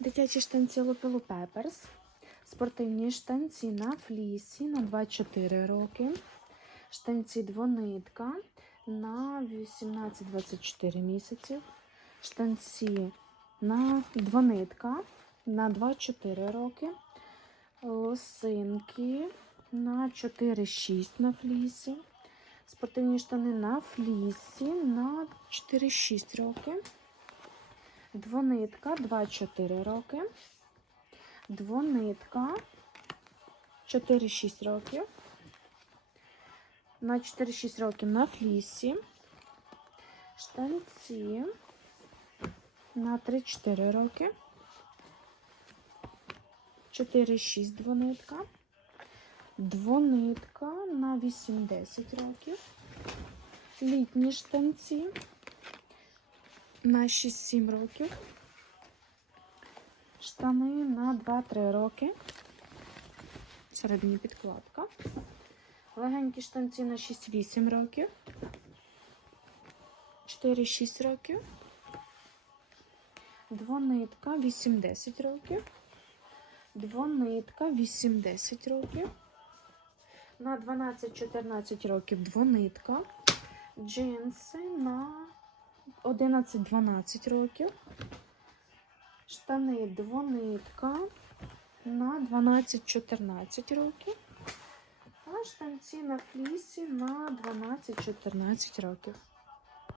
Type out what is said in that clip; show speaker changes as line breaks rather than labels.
Дитячі штанці Лупилу Пеперс. Спортивні штанці на флісі на 24 роки. Штанці двонитка на 18-24 місяців. Штанці на двонитка на 2-4 роки. Лосинки на 4-6 на флісі. Спортивні штани на флісі на 4-6 роки. Двонитка 2-4 роки. Двонитка 4-6 років. На 4-6 років на флісі. Штанці на 3-4 роки. 4-6 двонитка. Двонитка на 8-10 років. Літні штанці на 6-7 років. Штани на 2-3 роки. Середня підкладка. Легенькі штанці на 6-8 років. 4-6 років. Двонитка 8-10 років. Двонитка 8-10 років. На 12-14 років двонитка. Джинси на 11-12 років. Штани двонитка на 12-14 років. А штанці на флісі на 12-14 років.